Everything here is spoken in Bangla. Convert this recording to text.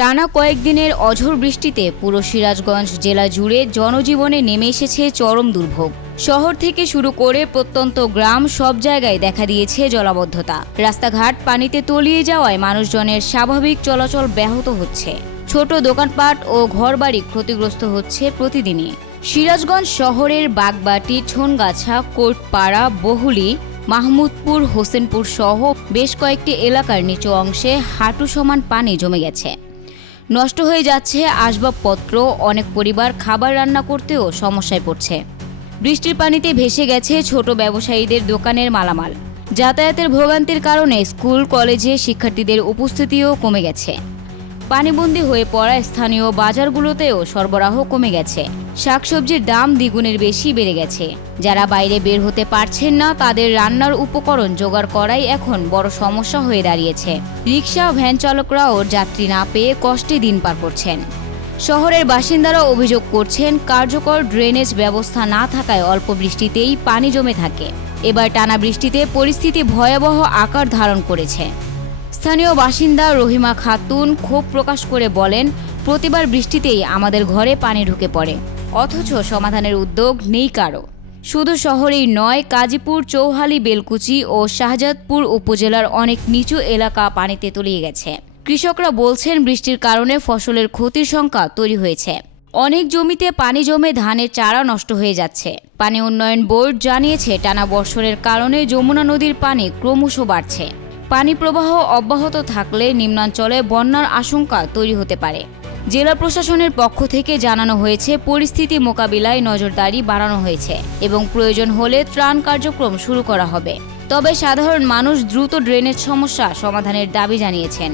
টানা কয়েকদিনের অঝোর বৃষ্টিতে পুরো সিরাজগঞ্জ জেলা জুড়ে জনজীবনে নেমে এসেছে চরম দুর্ভোগ। শহর থেকে শুরু করে প্রত্যন্ত গ্রাম সব জায়গায় দেখা দিয়েছে জলাবদ্ধতা। রাস্তাঘাট পানিতে তলিয়ে যাওয়ায় মানুষজনের স্বাভাবিক চলাচল ব্যাহত হচ্ছে। ছোট দোকানপাট ও ঘরবাড়ি ক্ষতিগ্রস্ত হচ্ছে প্রতিদিনই। সিরাজগঞ্জ শহরের বাগবাটি, ছোনগাছা, কোটপাড়া, বহুলি, মাহমুদপুর, হোসেনপুর সহ বেশ কয়েকটি এলাকার নিচু অংশে হাঁটু সমান পানি জমে গেছে। নষ্ট হয়ে যাচ্ছে আসবাবপত্র, অনেক পরিবার খাবার রান্না করতেও সমস্যায় পড়ছে। বৃষ্টির পানিতে ভেসে গেছে ছোট ব্যবসায়ীদের দোকানের মালামাল। যাতায়াতের ভোগান্তির কারণে স্কুল, কলেজে শিক্ষার্থীদের উপস্থিতিও কমে গেছে। পানিবন্দী হয়ে পড়া স্থানীয় বাজারগুলোতেও সরবরাহ কমে গেছে। শাকসবজির দাম দ্বিগুণের বেশি বেড়ে গেছে। যারা বাইরে বের হতে পারছেন না, তাদের রান্নার উপকরণ জোগাড় করাই এখন বড় সমস্যা হয়ে দাঁড়িয়েছে। রিক্সা ভ্যান চালকরাও যাত্রী না পেয়ে কষ্টে দিন পার করছেন। শহরের বাসিন্দারা অভিযোগ করছেন, কার্যকর ড্রেনেজ ব্যবস্থা না থাকায় অল্প বৃষ্টিতেই পানি জমে থাকে। এবার টানা বৃষ্টিতে পরিস্থিতি ভয়াবহ আকার ধারণ করেছে। স্থানীয় বাসিন্দা রহিমা খাতুন ক্ষোভ প্রকাশ করে বলেন, প্রতিবার বৃষ্টিতেই আমাদের ঘরে পানি ঢুকে পড়ে। অথচ সমাধানের উদ্যোগ নেই কারও। শুধু শহরেই নয়, কাজীপুর, চৌহালি, বেলকুচি ও শাহজাদপুর উপজেলার অনেক নিচু এলাকা পানিতে তলিয়ে গেছে। কৃষকরা বলছেন, বৃষ্টির কারণে ফসলের ক্ষতির সংখ্যা তৈরি হয়েছে। অনেক জমিতে পানি জমে ধানের চারা নষ্ট হয়ে যাচ্ছে। পানি উন্নয়ন বোর্ড জানিয়েছে, টানা বর্ষণের কারণে যমুনা নদীর পানি ক্রমশ বাড়ছে। পানি প্রবাহ অব্যাহত থাকলে নিম্নাঞ্চলে বন্যার আশঙ্কা তৈরি হতে পারে। জেলা প্রশাসনের পক্ষ থেকে জানানো হয়েছে, পরিস্থিতি মোকাবিলায় নজরদারি বাড়ানো হয়েছে এবং প্রয়োজন হলে ত্রাণ কার্যক্রম শুরু করা হবে। তবে সাধারণ মানুষ দ্রুত ড্রেনেজ সমস্যা সমাধানের দাবি জানিয়েছেন।